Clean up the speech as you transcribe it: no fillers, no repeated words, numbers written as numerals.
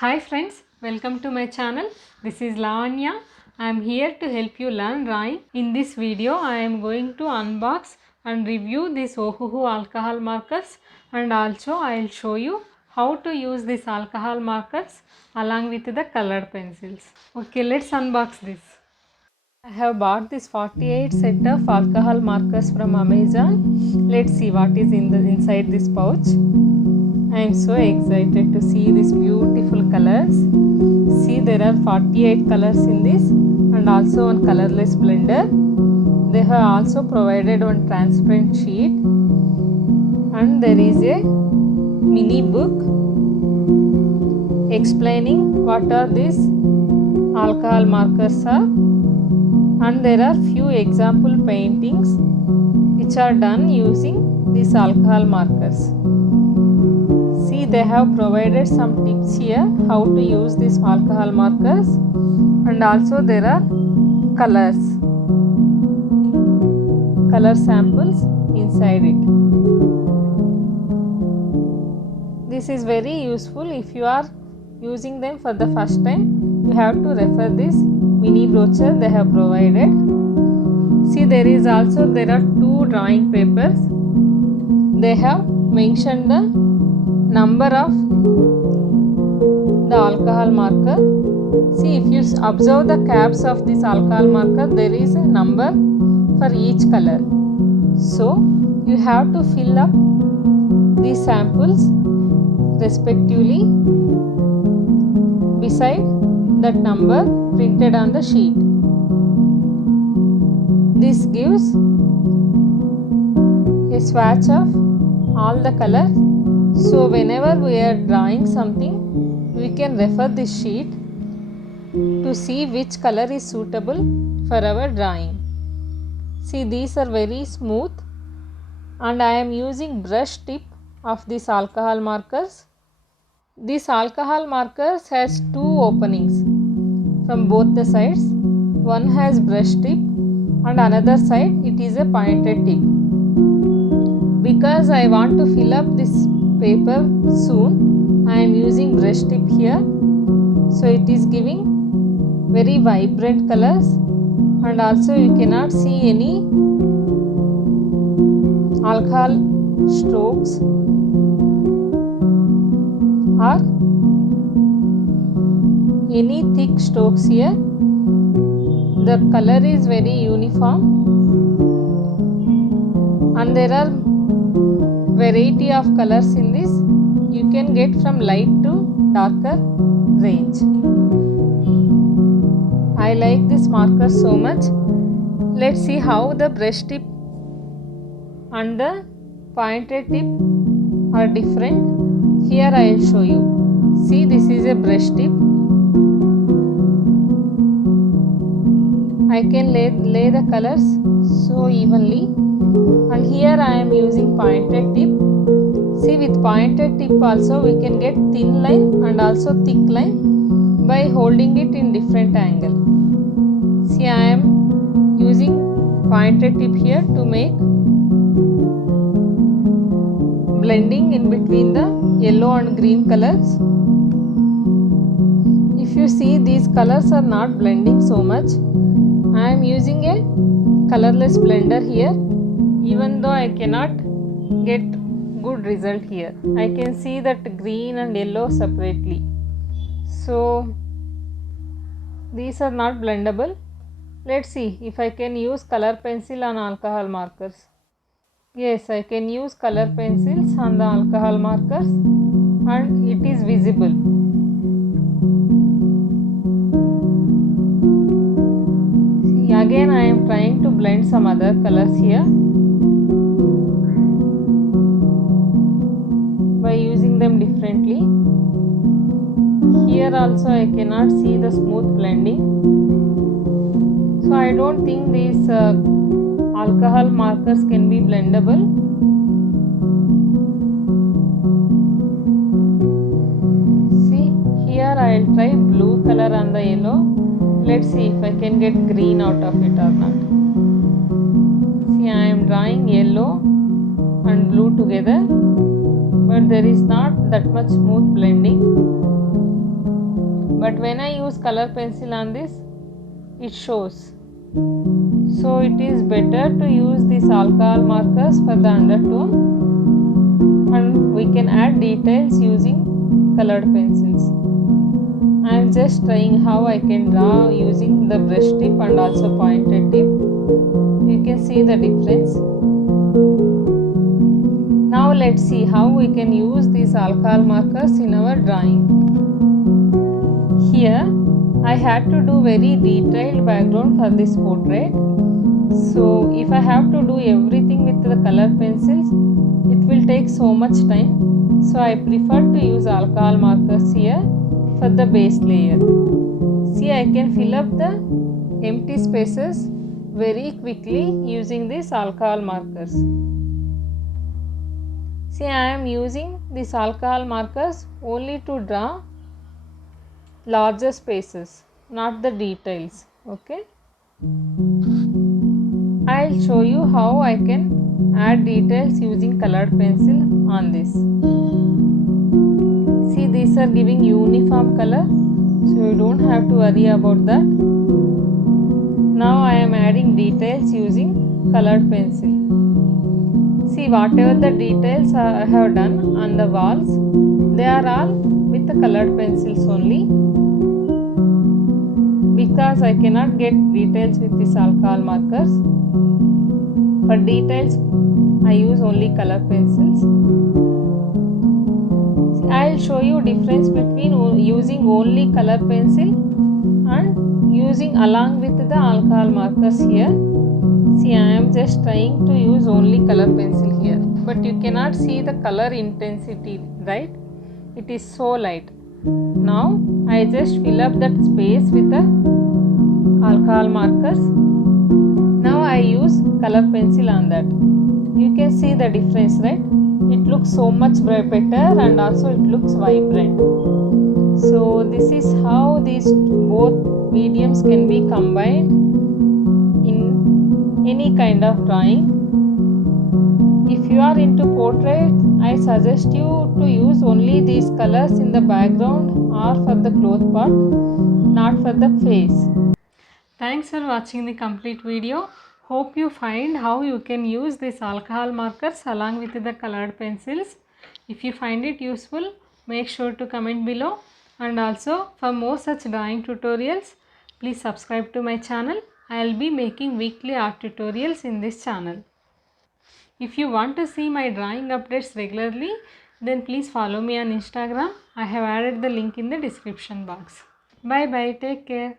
Hi friends, welcome to my channel. This is Lavanya. I am here to help you learn drawing. In this video, I am going to unbox and review these Ohuhu alcohol markers, and also I will show you how to use these alcohol markers along with the colored pencils. Okay, let's unbox this. I have bought this 48 set of alcohol markers from Amazon. Let's see what is inside this pouch. I am so excited to see these beautiful colors. See, there are 48 colors in this and also one colorless blender. They have also provided one transparent sheet, and there is a mini book explaining what are these alcohol markers are, and there are few example paintings which are done using these alcohol markers. See, they have provided some tips here how to use these alcohol markers, and also there are color samples inside it. This is very useful if you are using them for the first time. You have to refer this mini brochure they have provided. See, there are two drawing papers. They have mentioned the number of the alcohol marker. See, if you observe the caps of this alcohol marker, there is a number for each color. So you have to fill up these samples respectively beside that number printed on the sheet. This gives a swatch of all the colors. So whenever we are drawing something, we can refer this sheet to see which color is suitable for our drawing. See, these are very smooth, and I am using brush tip of these alcohol markers. This alcohol markers has two openings from both the sides. One has brush tip and another side it is a pointed tip. Because I want to fill up this paper soon, I am using brush tip here. So it is giving very vibrant colors, and also you cannot see any alcohol strokes or any thick strokes here. The color is very uniform, and there are variety of colors in this. You can get from light to darker range. I like this marker so much. Let's see how the brush tip and the pointed tip are different. Here I will show you. See, this is a brush tip. I can lay the colors so evenly, and here I am using pointed tip. See, with pointed tip also we can get thin line and also thick line by holding it in different angle. See, I am using pointed tip here to make blending in between the yellow and green colors. If you see, these colors are not blending so much. I am using a colorless blender here. Even though I cannot get good result here, I can see that green and yellow separately. So these are not blendable. Let's see if I can use color pencil on alcohol markers. Yes, I can use color pencils on the alcohol markers, and it is visible. See, again I am trying to blend some other colors here by using them differently. Here also I cannot see the smooth blending. So I don't think these alcohol markers can be blendable. See, here I will try blue color on the yellow. Let's see if I can get green out of it or not. See, I am drawing yellow and blue together, but there is not that much smooth blending. but when I use color pencil on this, it shows. So it is better to use these alcohol markers for the undertone, and we can add details using colored pencils. I am just trying how I can draw using the brush tip and also pointed tip. You can see the difference. Now let's see how we can use these alcohol markers in our drawing. Here I had to do very detailed background for this portrait. So if I have to do everything with the color pencils, it will take so much time. So I prefer to use alcohol markers here for the base layer. See, I can fill up the empty spaces very quickly using these alcohol markers. See, I am using these alcohol markers only to draw larger spaces, not the details. Okay. I'll show you how I can add details using colored pencil on this. See, these are giving uniform color, so you don't have to worry about that. Now I am adding details using colored pencil. See, whatever the details I have done on the walls, they are all with the colored pencils only, because I cannot get details with these alcohol markers. For details, I use only color pencils. See, I will show you difference between using only color pencil and using along with the alcohol markers here. See, I am just trying to use only color pencil here, but you cannot see the color intensity, right? It is so light. Now I just fill up that space with the alcohol markers. Now I use color pencil on that. You can see the difference, right? It looks so much better and also it looks vibrant. So this is how these both mediums can be combined in any kind of drawing. If you are into portrait, I suggest you to use only these colors in the background or for the cloth part, not for the face. Thanks for watching the complete video. Hope you find how you can use these alcohol markers along with the colored pencils. If you find it useful, make sure to comment below, and also for more such drawing tutorials, please subscribe to my channel. I will be making weekly art tutorials in this channel. If you want to see my drawing updates regularly, then please follow me on Instagram. I have added the link in the description box. Bye bye. Take care.